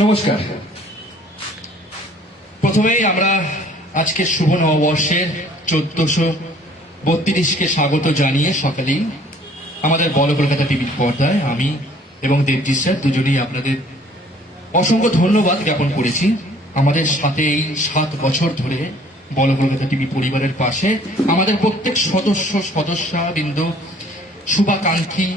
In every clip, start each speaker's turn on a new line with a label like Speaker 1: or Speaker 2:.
Speaker 1: নমস্কার। প্রথমেই আমরা আজকে শুভ নববর্ষের চোদ্দশো বত্রিশকে স্বাগত জানিয়ে সকালেই আমাদের বল কলকাতা টিভির পর্দায় আমি এবং দেবজিৎ স্যার দুজনেই আপনাদের অসংখ্য ধন্যবাদ জ্ঞাপন করেছি। আমাদের সাথে এই সাত বছর ধরে বল কলকাতা টিভি পরিবারের পাশে আমাদের প্রত্যেক সদস্য, সদস্যবৃন্দ, শুভাকাঙ্ক্ষী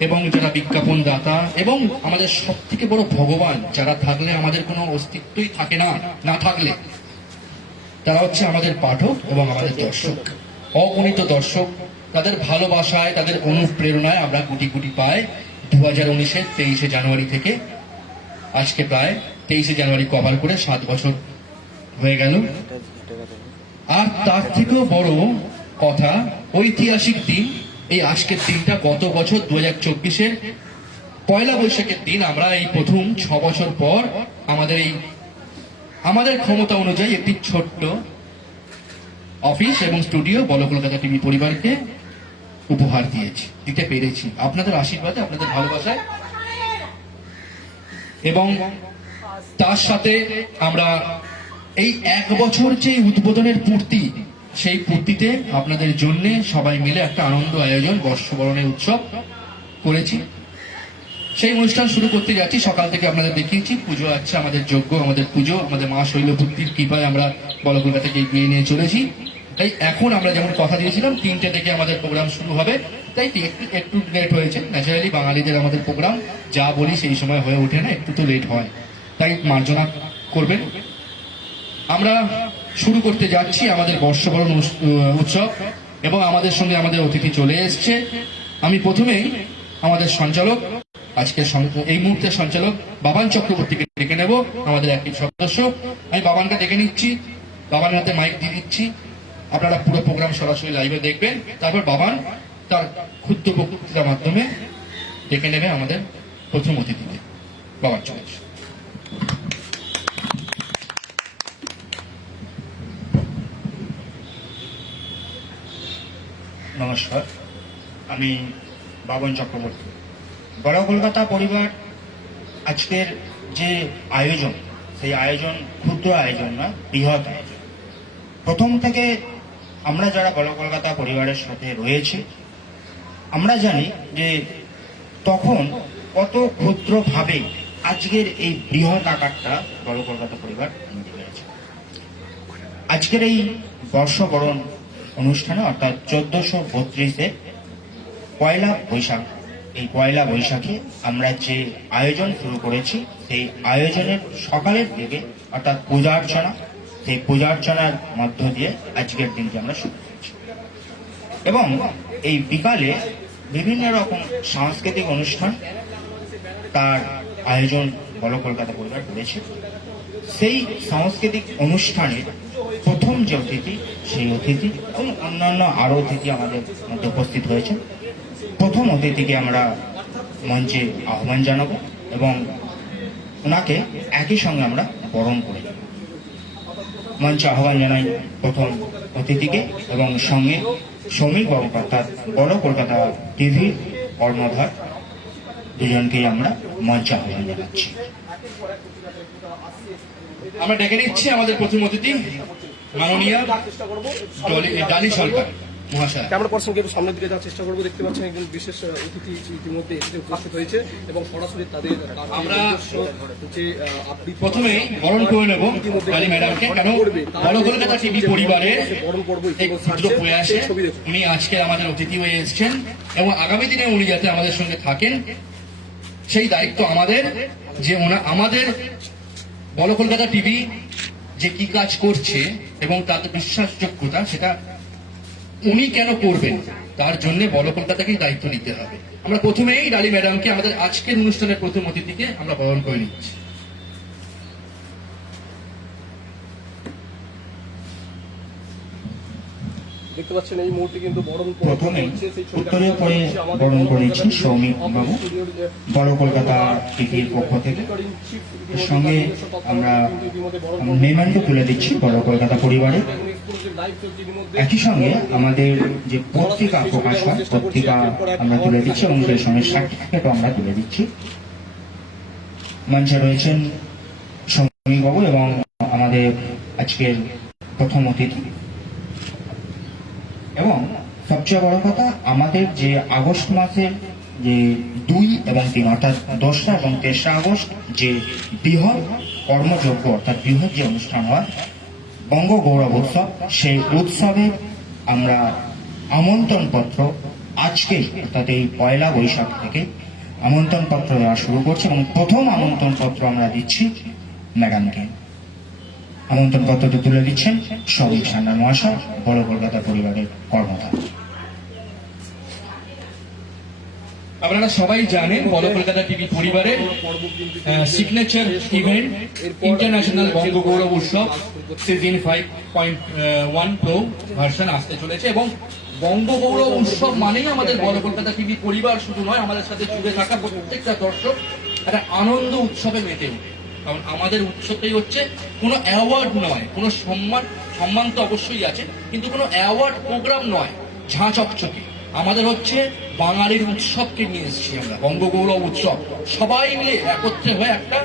Speaker 1: এবং যারা বিজ্ঞাপন দাতা এবং আমাদের সব থেকে বড় ভগবান, যারা থাকলে আমাদের কোনো অস্তিত্বই থাকে না না থাকলে, তারা হচ্ছে আমাদের পাঠক এবং আমাদের দর্শক। অগণিত দর্শক, তাদের ভালোবাসায়, তাদের অনুপ্রেরণায় আমরা গুটি গুটি পাই। দু হাজার উনিশের তেইশে জানুয়ারি থেকে আজকে প্রায় তেইশে জানুয়ারি কভার করে সাত বছর হয়ে গেল। আর তার থেকেও বড় কথা, ঐতিহাসিক দিন এই আজকের দিনটা গত বছর দু হাজার চব্বিশের পয়লা বৈশাখের দিন আমরা এই প্রথম ছ বছর পর আমাদের এই আমাদের ক্ষমতা অনুযায়ী একটি ছোট্ট অফিস এবং স্টুডিও বল কলকাতা টিভি পরিবারকে উপহার দিয়েছি, দিতে পেরেছি। আপনাদের আশীর্বাদে, আপনাদের ভালোবাসায়। এবং তার সাথে আমরা এই এক বছর যে উদ্বোধনের পূর্তি সেই পূর্তিতে আপনাদের জন্য সবাই মিলে একটা আনন্দ আয়োজন, বর্ষবরণের উৎসব করেছি। সেই অনুষ্ঠান শুরু করতে যাচ্ছি, সকাল থেকে আপনাদের দেখিয়েছি। পুজো আছে, আমাদের যজ্ঞ, আমাদের পুজো, আমাদের মা শৈলপুত্রীর কৃপায় আমরা বলকলকাতাকে এগিয়ে নিয়ে চলেছি। তাই এখন আমরা যেমন কথা দিয়েছিলাম, তিনটে থেকে আমাদের প্রোগ্রাম শুরু হবে। তাই একটু একটু লেট হয়েছে। ন্যাচারালি বাঙালিদের আমাদের প্রোগ্রাম, যা বলি সেই সময় হয়ে ওঠে না, একটু তো লেট হয়। তাই মার্জনা করবেন। আমরা শুরু করতে যাচ্ছি আমাদের বর্ষবরণ উৎসব এবং আমাদের সঙ্গে আমাদের অতিথি চলে এসছে। আমি প্রথমেই আমাদের সঞ্চালক আজকের সং- এই মুহূর্তের সঞ্চালক বাবান চক্রবর্তীকে ডেকে নেব, আমাদের একটি সদস্য। আমি বাবানকে ডেকে নিচ্ছি, বাবানের হাতে মাইক দিয়ে দিচ্ছি। আপনারা পুরো প্রোগ্রাম সরাসরি লাইভে দেখবেন। তারপর বাবান তার ক্ষুদ্র বক্তৃতার মাধ্যমে ডেকে নেবে আমাদের প্রথম অতিথিকে। বাবান চলে
Speaker 2: নমস্কার। আমি বাবন চক্রবর্তী। বড় কলকাতা পরিবার আজকের যে আয়োজন, সেই আয়োজন ক্ষুদ্র আয়োজন না, বৃহৎ আয়োজন। প্রথম থেকে আমরা যারা বড় কলকাতা পরিবারের সাথে রয়েছে, আমরা জানি যে তখন কত ক্ষুদ্রভাবে আজকের এই বৃহৎ আকারটা বড় কলকাতা পরিবার আজকের এই বর্ষবরণ অনুষ্ঠানে অর্থাৎ চোদ্দশো বত্রিশে পয়লা বৈশাখ। এই পয়লা বৈশাখে আমরা যে আয়োজন শুরু করেছি, সেই আয়োজনের সকালের দিকে, অর্থাৎ পূজা অর্চনা, সেই পূজা অর্চনার মধ্য দিয়ে আজকের দিনটি আমরা শুরু করেছি। এবং এই বিকালে বিভিন্ন রকম সাংস্কৃতিক অনুষ্ঠান তার আয়োজন বড় কলকাতা পরিবার করেছে। সেই সাংস্কৃতিক অনুষ্ঠানের প্রথম যে অতিথি, সেই অতিথি এবং অন্যান্য আরও অতিথি আমাদের মধ্যে উপস্থিত হয়েছে প্রথম অতিথিকে আমরা মঞ্চে আহ্বান জানাব এবং ওনাকে একই সঙ্গে আমরা বরণ করে। মঞ্চে আহ্বান জানাই প্রথম অতিথিকে এবং সঙ্গে শ্রমিক বাবু, অর্থাৎ বড় কলকাতা টিভির কর্ণধার, দুজনকেই আমরা মঞ্চে আহ্বান জানাচ্ছি।
Speaker 1: আমরা ডেকে নিচ্ছি আমাদের প্রথম অতিথি। মাননীয় ডলি- ডালি সরকার মহাশয়।
Speaker 3: ক্যামেরা পার্সনকে একটু সামনের দিকে যাওয়ার চেষ্টা করব। দেখতে পাচ্ছেন একজন বিশেষ অতিথি ইতিমধ্যে এসে উপস্থিত হয়েছে এবং সরাসরি তাদের
Speaker 1: আমরা
Speaker 3: যে আহ,
Speaker 1: প্রথমেই বরণ করে নেব ম্যাডামকে। কেন? বড় কলকাতা টিভি পরিবারের
Speaker 3: বরণ করব
Speaker 1: ক্ষুদ্র প্রয়াসে উনি আজকে আমাদের অতিথি হয়ে এসেছেন এবং আগামী দিনে উনি যাতে আমাদের সঙ্গে থাকেন সেই দায়িত্ব আমাদের যে ওনা আমাদের বড় কলকাতা টিভি যে কি কাজ করছে এবং তাদের বিশ্বাসযোগ্যতা, সেটা উনি কেন করবেন? তার জন্য বড় কলকাতাকেই দায়িত্ব নিতে হবে। আমরা প্রথমেই ডালি ম্যাডামকে আমাদের আজকের অনুষ্ঠানের প্রথম অতিথিকে আমরা বরণ করে নিচ্ছি।
Speaker 3: দেখতে পাচ্ছেন এই মুহূর্তে কিন্তু বরণ ছবিটা
Speaker 2: উত্তরীয় পরে বরণ
Speaker 3: বড়
Speaker 2: করেছি
Speaker 3: কলকাতা
Speaker 2: সৌমিক বাবু। বড় কলকাতা টিভির পক্ষ থেকে। এর সঙ্গে আমরা মেমান্ড তুলে দিচ্ছি বড় কলকাতা পরিবারে। একই সঙ্গে আমাদের যে পত্রিকা প্রকাশ হয় পত্রিকা আমরা তুলে দিচ্ছি এবং সেই সঙ্গে সার্টিফিকেটও আমরা তুলে দিচ্ছি। মঞ্চে রয়েছেন বাবু এবং আমাদের আজকের প্রথম অতিথি। এবং সবচেয়ে বড় কথা, আমাদের যে আগস্ট মাসের যে দুই এবং তিন, অর্থাৎ দোসরা এবং তেসরা আগস্ট যে বৃহৎ কর্মযজ্ঞ, অর্থাৎ বৃহৎ যে অনুষ্ঠান হয়, বঙ্গ গৌরব উৎসব, সেই উৎসবে আমরা আমন্ত্রণ পত্র আজকে অর্থাৎ এই পয়লা বৈশাখ থেকে আমন্ত্রণ পত্র দেওয়া শুরু করছি এবং প্রথম আমন্ত্রণ পত্র আমরা দিচ্ছি ম্যাডামকে আমন্ত্রণ পত্রটি তুলে দিচ্ছেন। সৌমিক সান্যাল মহাশয় বড় কলকাতা পরিবারের কর্মধার
Speaker 1: আপনারা সবাই জানেন বড় কলকাতা টিভি পরিবারের signature event international Banga Gourab Utsav season five point one pro version আসতে চলেছে এবং বঙ্গ গৌরব উৎসব মানেই আমাদের বড় কলকাতা টিভি পরিবার শুধু নয়, আমাদের সাথে জুড়ে থাকা প্রত্যেকটা দর্শক একটা আনন্দ উৎসবে মেতে ওঠে। কারণ আমাদের উৎসবটাই হচ্ছে কোনো অ্যাওয়ার্ড নয়, কোনো সম্মান সম্মান তো অবশ্যই আছে, কিন্তু কোনো অ্যাওয়ার্ড প্রোগ্রাম নয় ঝাঁ চকচকে আমাদের হচ্ছে বাঙালির উৎসবকে নিয়ে এসেছি আমরা, বঙ্গগৌরব উৎসব। সবাই মিলে একত্রে হয়ে একটা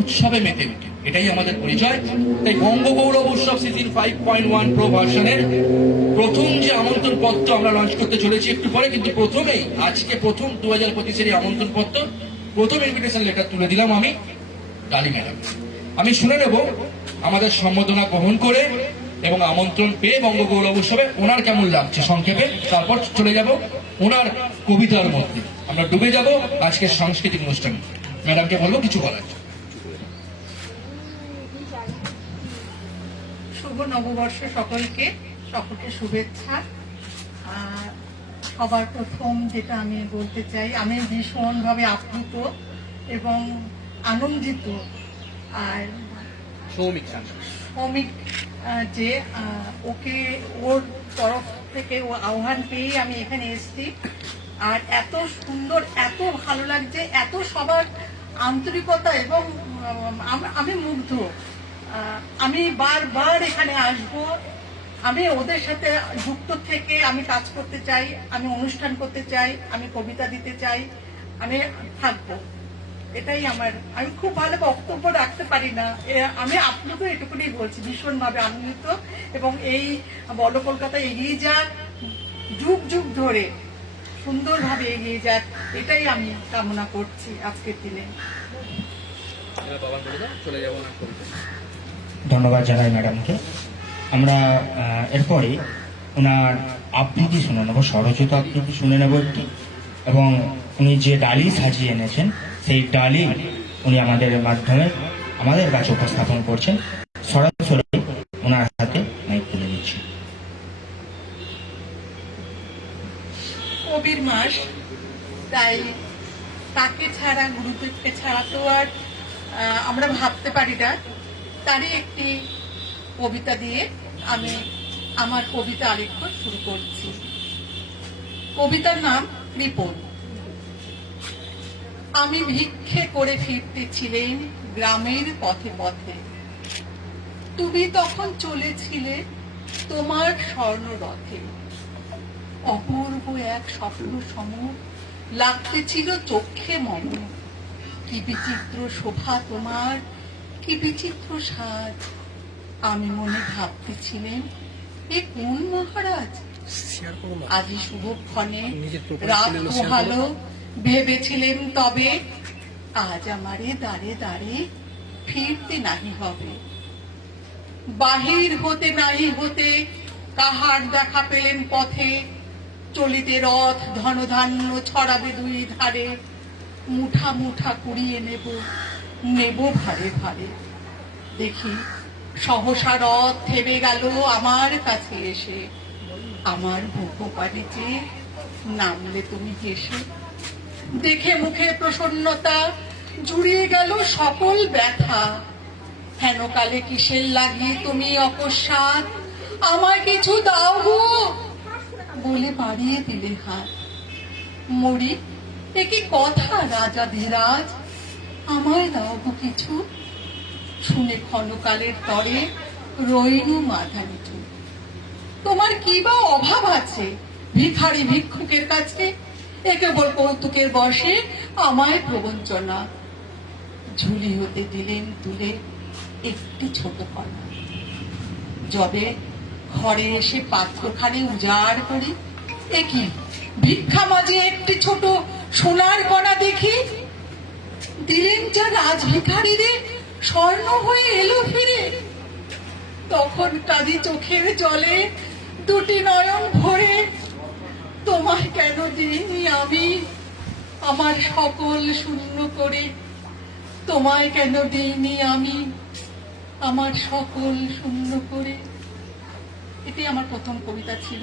Speaker 1: উৎসবে মেতে ওঠে এটাই আমাদের পরিচয়। তাই Bangagourab Utsav season five point one pro ভার্সনের প্রথম যে আমন্ত্রণ পত্র আমরা লঞ্চ করতে চলেছি একটু পরে, কিন্তু প্রথমেই, আজকে প্রথম দু হাজার পঁচিশের এই আমন্ত্রণ পত্র, প্রথম ইনভিটেশন লেটার তুলে দিলাম আমি। ডালি ম্যাডাম আমি শুনে নেব আমাদের সম্বোধনা গ্রহণ করে এবং আমন্ত্রণ পেয়ে বঙ্গগৌরব উৎসবে ওনার কেমন লাগছে সংক্ষেপে? তারপর চলে যাব ওনার কবিতার মধ্যে। আমরা ডুবে যাব আজকের সাংস্কৃতিক অনুষ্ঠানে। ম্যাডামকে বলব কিছু বলার
Speaker 4: শুভ নববর্ষ সকলকে সকলকে শুভেচ্ছা। সবার প্রথম যেটা আমি বলতে চাই, আমি ভীষণভাবে আপ্লুত এবং আনন্দিত আর
Speaker 3: সৌমিক
Speaker 4: শ্রমিক যে ওকে ওর তরফ থেকে ও আহ্বান পেয়েই আমি এখানে এসেছি। আর এত সুন্দর এত ভালো লাগছে এত সবার আন্তরিকতা এবং আমি মুগ্ধ। আমি বারবার এখানে আসব। আমি ওদের সাথে যুক্ত থেকে আমি কাজ করতে চাই আমি অনুষ্ঠান করতে চাই আমি কবিতা দিতে চাই আমি থাকব। এটাই আমার। আমি খুব ভালো বক্তব্য রাখতে পারি না। আমি আপনাকে এটুকুনি বলছি ভীষণভাবে আনন্দিত। এবং এই বড় কলকাতা এগিয়ে যাক যুগ যুগ ধরে সুন্দরভাবে এগিয়ে যাক এটাই আমি কামনা করছি আজকের দিনে।
Speaker 2: ধন্যবাদ জানাই ম্যাডামকে। আমরা এরপরে ওনার আবৃত্তি শুনে নেব স্বরচিত আবৃত্তি শুনে নেব একটি। এবং উনি যে ডালি সাজিয়ে এনেছেন সেই ডালি উনি আমাদের মাধ্যমে আমাদের কাছে উপস্থাপন করছেন। সরাসরি ওনার হাতে মাইক তুলে দিচ্ছি।
Speaker 4: কবির মাস, তাই তাকে ছাড়া, গুরুদেবকে ছাড়া তো আর আমরা ভাবতে পারি না। তারই একটি কবিতা দিয়ে আমি আমার কবিতা আরেকটু শুরু করছি। কবিতার নাম কৃপণ আমি ভিক্ষে করে ফিরতেছিলেন গ্রামের পথে পথে। তুমি তখন চলেছিলে তোমার স্বর্ণ রথে অপূর্ব এক স্বপ্ন সম লাগতেছিল চোখে মম কি বিচিত্র শোভা তোমার কি বিচিত্র সাজ আমি মনে ভাবতেছিলেন এ কোন মহারাজ? আজি শুভক্ষণে রাত পোহালো। ভেবেছিলেন তবে আজ আমারে দাঁড়ে দাঁড়ে ফিরতে নাহি হবে। বাহির হতে নাহি হতে কাহার দেখা পেলেন পথে, চলিতে রথ ধনধান্য ছড়াবে দুই ধারে, মুঠা মুঠা কুড়িয়ে নেব নেব ভারে ভারে। দেখি সহসা রথ থেমে গেল আমার কাছে এসে। আমার বুকো নামলে তুমি হেসে। দেখে মুখে প্রসন্নতা, জুড়িয়ে গেল সকল ব্যথা। হেন কালে কিসের লাগিয়ে তুমি অকস্মাৎ? আমায় কিছু দাও গো, বলে বাড়িয়ে দিলে হাত। মরি, এ কি কথা রাজা ধীরাজ? আমায় দাও গো কিছু। শুনে ক্ষণকালের তরে রইনু মাথা নিচু তোমার কি বা অভাব আছে ভিখারি ভিক্ষুকের কাছে? এ কেবল কৌতুকের বসে আমায় প্রবঞ্চনা ঝুলি হতে দিলেন তুলে একটি ছোট কণা যবে ঘরে এসে পাত্রখানে উজাড় করে এ কি ভিক্ষা মাঝে একটি ছোট সোনার কণা দেখি। দিলেন যা রাজ ভিখারিরে স্বর্ণ হয়ে এলো ফিরে। তখন কাজী চোখের জলে দুটি নয়ন ভরে তোমায় কেন দিইনি আমি? আমার সকল শূন্য করে তোমায় কেন দিইনি আমি? আমার সকল শূন্য করে। এটি আমার প্রথম কবিতা ছিল।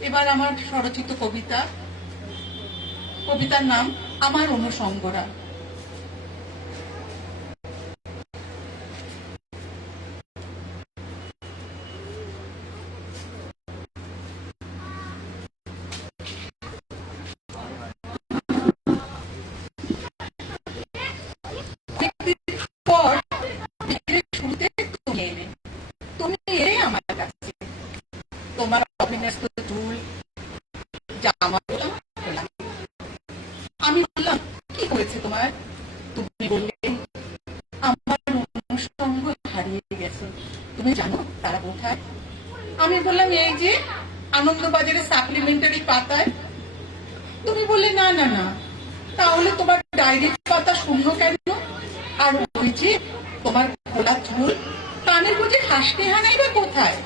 Speaker 4: এবার আমার স্বরচিত কবিতা। কবিতার নাম, আমার অনুসঙ্গরা একদিন পর বিকেলের শুরুতে তুমি এলে তুমি এলে আমার কাছে তোমার অবিন্যস্ত চুল পরলাম। আমি বললাম, কি করেছে তোমার? তুমি বললে, আমার অনুষঙ্গ হারিয়ে গেছে। তুমি জানো তারা কোথায়? আমি বললাম, এই যে আনন্দবাজারের সাপ্লিমেন্টারি পাতায়। তুমি বললে, না না না। তাহলে তোমার ডায়েরির পাতা শূন্য কেন? আর ওই যে তোমার খোলা চুল কানের বুঝে হাসনে হানাই বা কোথায়?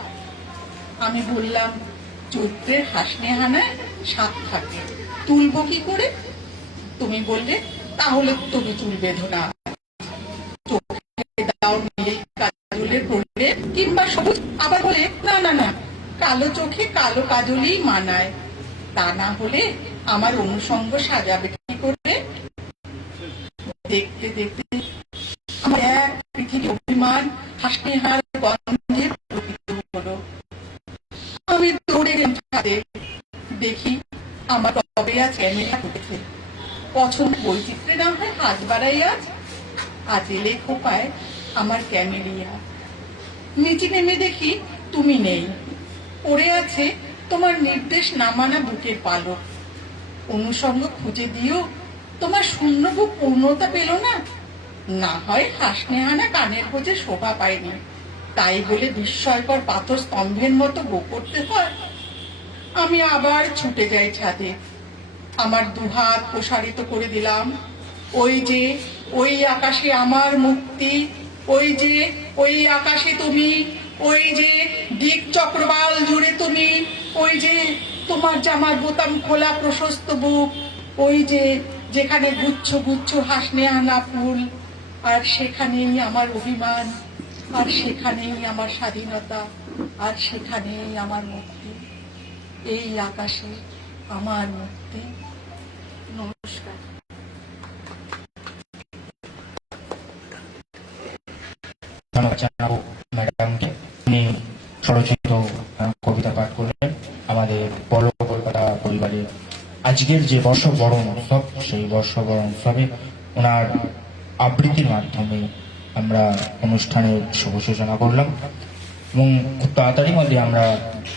Speaker 4: আমি বললাম চৈত্রের হাসনে হানায় সাপ থাকে। তুলবো কি করে? তুমি বললে, তাহলে তুমি চুল বেঁধো না। চোখে দাও নীল কাজলের প্রলেপ কিংবা সবুজ আবার বলে, না না না, কালো চোখে কালো কাজলই মানায়। তা না হলে আমার অনুষঙ্গ সাজাবে কি করে? দেখতে দেখতে আমার এক পৃথিবী অভিমান হাসি হার ক্যামেরা উঠেছে পছন্দ বৈচিত্র্যে না হয়, হাত বাড়াই আজ আজ এলে খোপায় আমার ক্যামেরিয়া নিচে নেমে দেখি তুমি নেই। পড়ে আছে তোমার নির্দেশ না মানা বুকের পালক। অনুষঙ্গ খুঁজে দিও, তোমার শূন্য বুক পূর্ণতা পেল না? না হয় হাসনে হানা কানের খোঁজে শোভা পায়নি। তাই বলে বিস্ময়কর পাথর স্তম্ভের মতো বো করতে হয়। আমি আবার ছুটে যাই ছাদে। আমার দুহাত প্রসারিত করে দিলাম। ওই যে, ওই আকাশে আমার মুক্তি, ওই যে, ওই আকাশে তুমি, ওই যে দিক চক্রবাল জুড়ে তুমি, ওই যে তোমার জামার বোতাম খোলা প্রশস্ত বুক, ওই যে যেখানে গুচ্ছ গুচ্ছ হাসনে আনা ফুল, আর সেখানেই আমার অভিমান, আর সেখানেই আমার স্বাধীনতা, আর সেখানেই আমার মুক্তি। এই আকাশে আমার মুক্তি। নমস্কার।
Speaker 2: ম্যাডামকে। উনি কবিতা পাঠ করলেন। আমাদের বড় কলকাতা আজকের যে বর্ষবরণ উৎসব, সেই বর্ষবরণ উৎসবে ওনার আবৃত্তির মাধ্যমে আমরা অনুষ্ঠানের শুভ সূচনা করলাম। এবং খুব তাড়াতাড়ি মধ্যে আমরা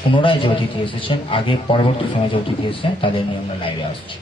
Speaker 2: পুনরায় যে অতিথি এসেছেন, আগে পরবর্তী সময় যে অতিথি এসেছেন, তাদের নিয়ে আমরা লাইভে আসছি।